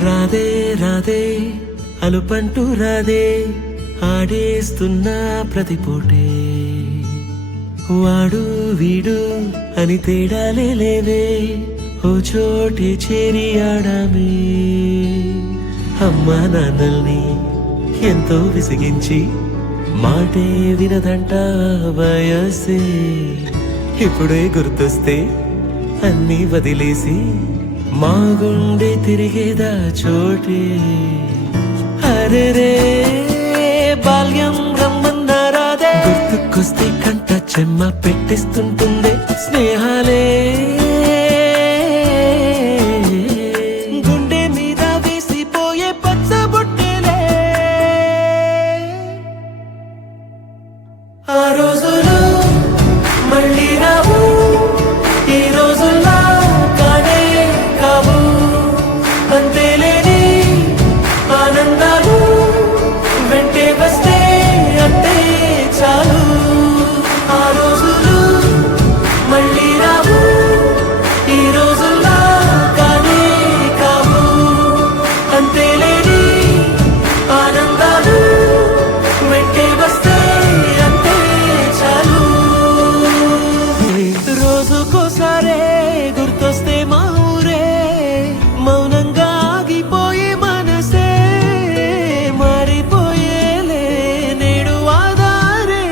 రాదే రాదే అలుపంటూ రాదే ఆడేస్తున్నా ప్రతి పూటే వాడు వీడు అని తేడాలే లేవే ఓ చోటే చేరి ఆడామే అమ్మా నాన్నల్ని ఎంతో విసిగించి మాటే వినదంట వయసే ఇప్పుడే గుర్తొస్తే అన్నీ వదిలేసి మా గుండె తిరిగేదా చోటే అరెరే బాల్యం రమ్మన్నారాదే గుర్తుకొస్తే కంట చెమ్మ పెట్టిస్తుంటుందే స్నేహాలే గుండె మీద వేసిపోయే పచ్చబొట్టేలే ఆ రోజులు మళ్ళీ రావు ఈ రోజుల్లా కానే కావు అంతేలేని ఆనందాలు వెంటే వస్తే అంటే చాలు ఆ రోజులు మళ్ళీ రావు ఈ రోజుల్లా కానే కావు అంతేలేని ఆనందాలు వెంటే వస్తే అంటే చాలు రోజుకోసారే గుర్తొస్తే మా ఊరే మౌనంగా ఆగిపోయే మనసే మారిపోయేలే నేడు ఆధారే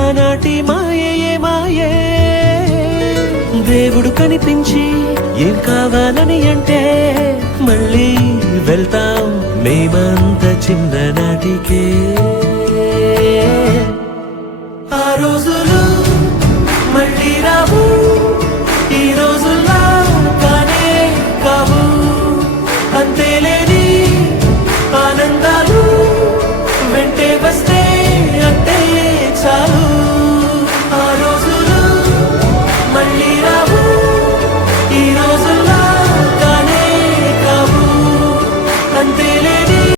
ఆనాటి మాయే మాయే దేవుడు కనిపించి ఏం కావాలని అంటే మళ్ళీ వెళ్తాం మేమంత చిన్ననాటికే